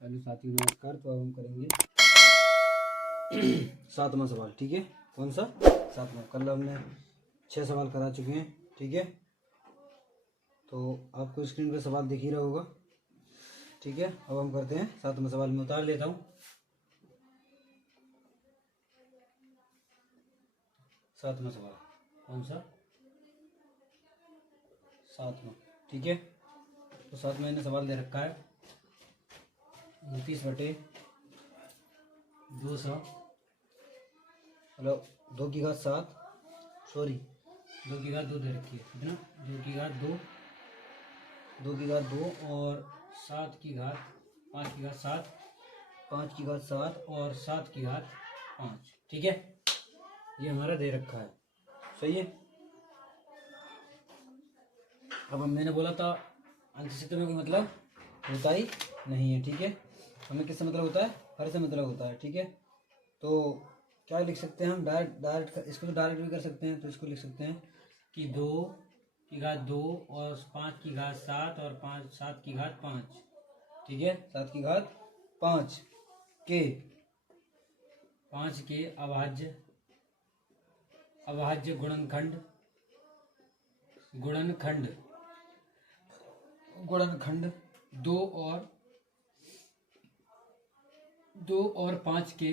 Hello साथियों, नमस्कार। तो अब हम करेंगे 7वां सवाल। ठीक है, कौन सा? 7वां। कल हमने 6 सवाल करा चुके हैं। ठीक है, तो आपको स्क्रीन पे सवाल दिख ही रहा होगा। ठीक है, अब हम करते हैं 7वां सवाल। में उतार लेता हूँ 7वां सवाल। कौन सा? 7वां। ठीक है, तो 7वां मैंने सवाल दे रखा है 29/200 मतलब 2 की घात 7, सॉरी 2 की घात 2 दे रखी है। कितना? 2 की घात 2, 2 की घात 2 और 7 की घात 5 की घात 7, 5 की घात 7 और 7 की घात 5। ठीक है, ये हमारा दे रखा है। सही है। अब मैंने बोला था अंश से में कोई मतलब होता ही नहीं है। ठीक है, हमें किससे मतलब होता है? हर से मतलब होता है। ठीक है, तो क्या लिख सकते हैं हम? डायरेक्ट इसको तो डायरेक्ट भी कर सकते हैं। तो इसको लिख सकते हैं कि 2 की घात 2 और 5 की घात 7 और 7 की घात 5। ठीक है, 7 की घात 5 के 5 के अभाज्य गुणनखंड 2 और 5 के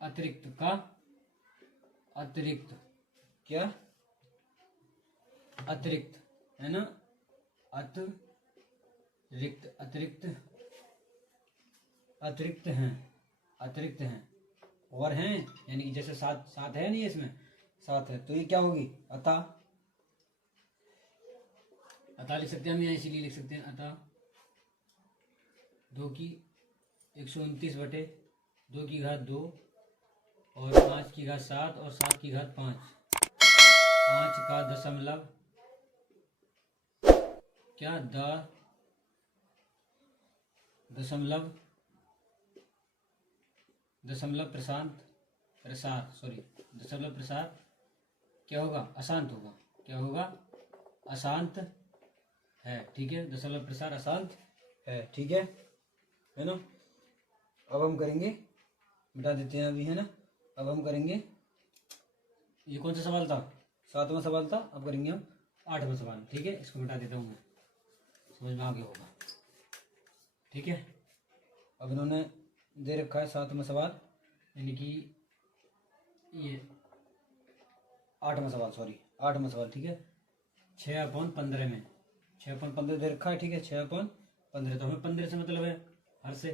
अतिरिक्त का अतिरिक्त है ना? अतिरिक्त हैं और हैं, यानी कि जैसे 7 है नहीं, इसमें 7 है तो ये क्या होगी? अतः लिख सकते हैं हम यहाँ, इसीलिए लिख सकते हैं अतः 2 की 129/2 और 5 की घात 7 और 7 की घात 5, 5 का दशमलव प्रसार क्या होगा? अशांत होगा। क्या होगा? अशांत है। ठीक है, दशमलव प्रसार अशांत है। ठीक है ना? अब हम करेंगे, मिटा देते हैं अभी, है ना? अब हम करेंगे, ये कौन सा सवाल था? 7वां सवाल था। अब करेंगे हम 8वां सवाल। ठीक है, इसको मिटा देता हूँ मैं, समझ में आ गया होगा। ठीक है, अब इन्होंने दे रखा है 7वां सवाल, यानी कि ये 8वां सवाल, सॉरी 8वां सवाल। ठीक है, 6/15 में 6/15 दे रखा है। ठीक है, 6/15 तो हमें 15 से मतलब है, हर से।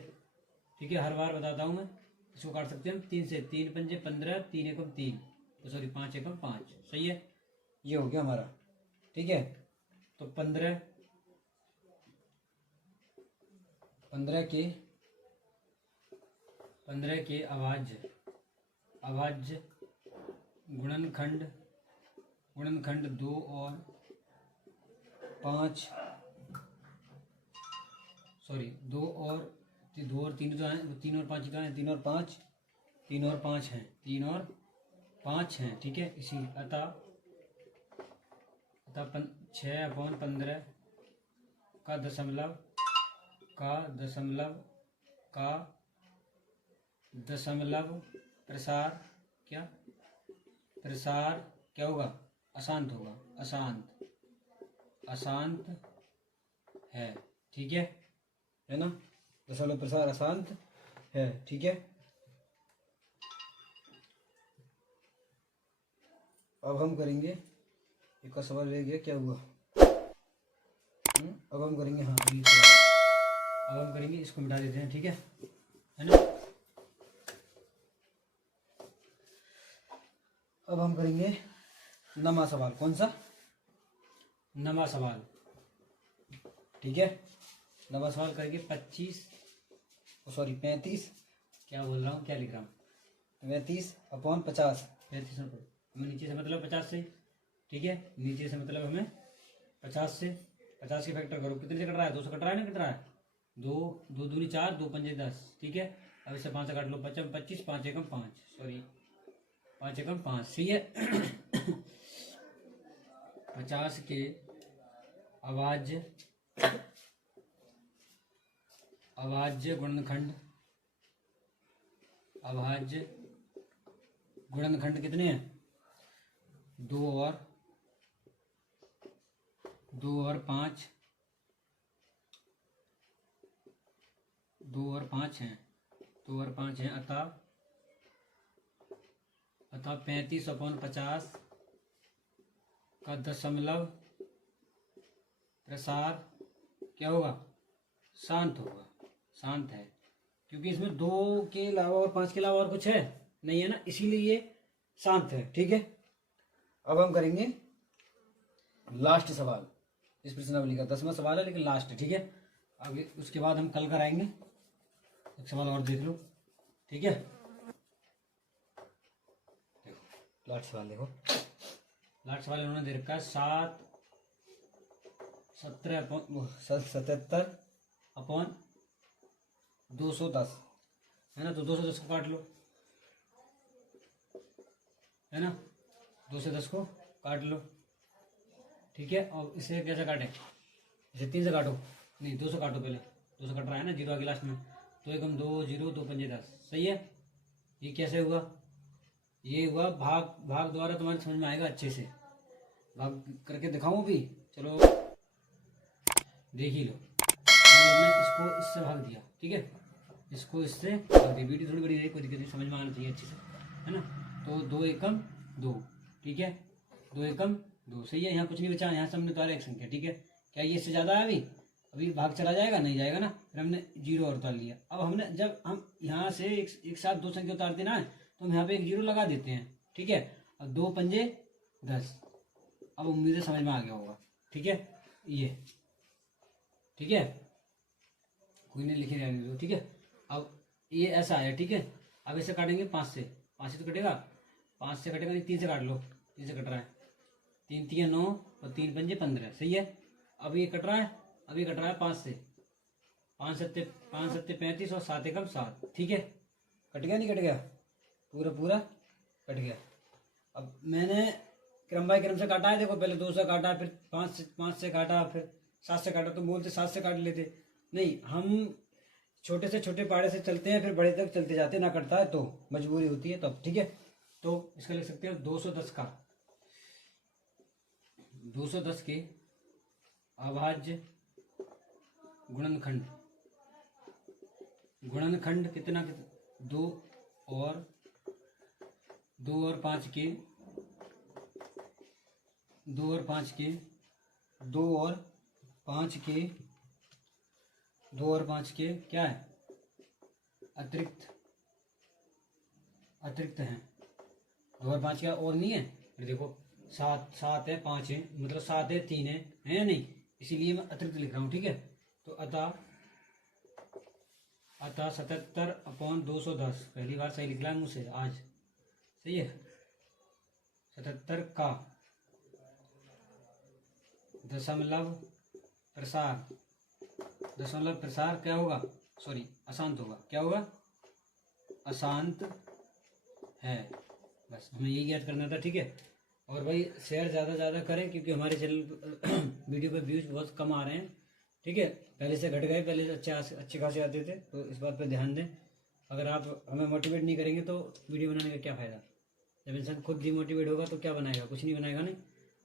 ठीक है, हर बार बताता हूँ मैं। इसको काट सकते हैं हम 3 से। 3 पंजे 15, 3 एकम 3, तो सॉरी 5 एकम 5। सही है, ये हो गया हमारा। ठीक है, तो 15 के अभाज्य गुणनखंड 2 और 5, सॉरी 2 और 3 जो हैं, 3 और 5 का है, 3 और 5 हैं। ठीक है, इसी अतः 6/15 का दशमलव प्रसार क्या होगा? अशांत होगा। अशांत है। ठीक है ना? दशमलव प्रसार अशांत है। ठीक है, अब हम करेंगे, एक और सवाल रह गया, क्या हुआ? अब हम करेंगे, हाँ ये सवाल, अब हम करेंगे, इसको मिटा देते हैं। ठीक है ना? अब हम करेंगे 9वां सवाल। कौन सा? 9वां सवाल। ठीक है, 9वां सवाल करेंगे 35, क्या बोल रहा हूँ, क्या लिख रहा हूँ, 35/50। 35 हमें नीचे से मतलब 50 से। ठीक है, नीचे से मतलब हमें 50 से। 50 के फैक्टर करो, कितने से कट रहा है? 2 से कट रहा है ना? कट रहा है 2 दूनी 4, 2 पंजे 10। ठीक है, अब इसे 5 से काट लो, 25, 5 एकम 5, सॉरी 5 एकम 5। सही है। 50 के अभाज्य गुणनखंड, अभाज्य गुणनखंड कितने हैं? 2 और 5, 2 और 5 हैं, 2 और 5 हैं। अतः 35/50 का दशमलव प्रसार क्या होगा? शांत होगा, शांत है, क्योंकि इसमें 2 के अलावा और 5 के अलावा और कुछ है नहीं है ना, इसीलिए ये शांत है। ठीक है, अब हम करेंगे लास्ट सवाल। इस प्रश्नावली का 10वां सवाल है, लेकिन लास्ट है। ठीक है, अब उसके बाद हम कल कराएंगे। एक सवाल और देख लो। ठीक है, देखो लास्ट सवाल, देखो लास्ट सवाल इन्होंने दे रखा है 77/210 है ना। तो 210 को काट लो, है ना, 2 से 10 को काट लो। ठीक है, और इसे कैसे काटें? इसे 3 से काटो, नहीं 2 से काटो, पहले 2 से कट रहा है ना, 0 आगे लास्ट में। 2 एकम 2, 0, 2 पंजे 10, सही है। ये कैसे हुआ? ये हुआ भाग द्वारा, तुम्हारे समझ में आएगा अच्छे से। भाग करके दिखाऊं भी? चलो देख ही लो। हमने इसको इससे भाग दिया, ठीक है, इसको इससे भाग दिया। वीडियो थोड़ी बड़ी रही, कोई दिक्कत नहीं, समझ में आना चाहिए अच्छे से, है ना। तो 2 एकम 2, ठीक है, 2 एकम 2, सही है। यहाँ कुछ नहीं बचा, यहाँ से हमने उतारा एक संख्या। ठीक है, क्या ये इससे ज़्यादा है? अभी भाग चला जाएगा, नहीं जाएगा ना, फिर हमने 0 और उतार लिया। अब हमने जब हम यहाँ से एक साथ 2 संख्या उतार देना है, तो हम यहाँ पे एक 0 लगा देते हैं। ठीक है, अब 2 पंजे 10। अब उम्मीद है समझ में आ गया होगा। ठीक है, ये ठीक है, कोई नहीं लिखे रहने दो। ठीक है, अब ये ऐसा है। ठीक है, अब इसे काटेंगे 5 से, 5 से तो कटेगा, 5 से कटेगा नहीं, 3 से काट लो, 3 से कट रहा है, 3 3 9 और 3 पंजे 15, सही है। अब ये कट रहा है, अब ये कट रहा है 5 से, 5 7 35 और 7 एकम 7। ठीक है, कट गया, नहीं कट गया? पूरा कट गया। अब मैंने क्रम बाय क्रम से काटा है, देखो पहले 2 से काटा, फिर 5 से काटा, फिर 7 से काटा। तो बोलते 7 से काट लेते, नहीं, हम छोटे से छोटे पाड़े से चलते हैं, फिर बड़े तक चलते जाते, ना कटता है तो मजबूरी होती है तब। ठीक है, तो इसका लिख सकते हैं 210 के अभाज्य गुणनखंड कितना? 2 और 5 के 2 और 5 के 2 और 5 के क्या है? अतिरिक्त हैं। 2 और 5 का और नहीं है। फिर देखो 7 है, 5 है, मतलब 7 है, 3 है नहीं, इसीलिए मैं अतिरिक्त लिख रहा हूँ। ठीक है, तो अतः 77/210, पहली बार सही लिख रहा है मुझसे आज, सही है। 77 का दशमलव प्रसार क्या होगा? सॉरी, अशांत होगा। क्या होगा? अशांत है। बस हमें यही याद करना था। ठीक है, और भाई शेयर ज़्यादा करें, क्योंकि हमारे चैनल वीडियो पे व्यूज बहुत कम आ रहे हैं। ठीक है, पहले से घट गए, पहले से अच्छे खासे आते थे, तो इस बात पे ध्यान दें। अगर आप हमें मोटिवेट नहीं करेंगे तो वीडियो बनाने का क्या फ़ायदा? जब इंसान खुद डिमोटिवेट होगा तो क्या बनाएगा? कुछ नहीं बनाएगा, नहीं।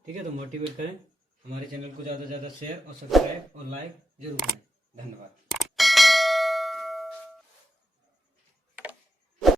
ठीक है, तो मोटिवेट करें, हमारे चैनल को ज़्यादा से ज़्यादा शेयर और सब्सक्राइब और लाइक जरूर करें। धन्यवाद।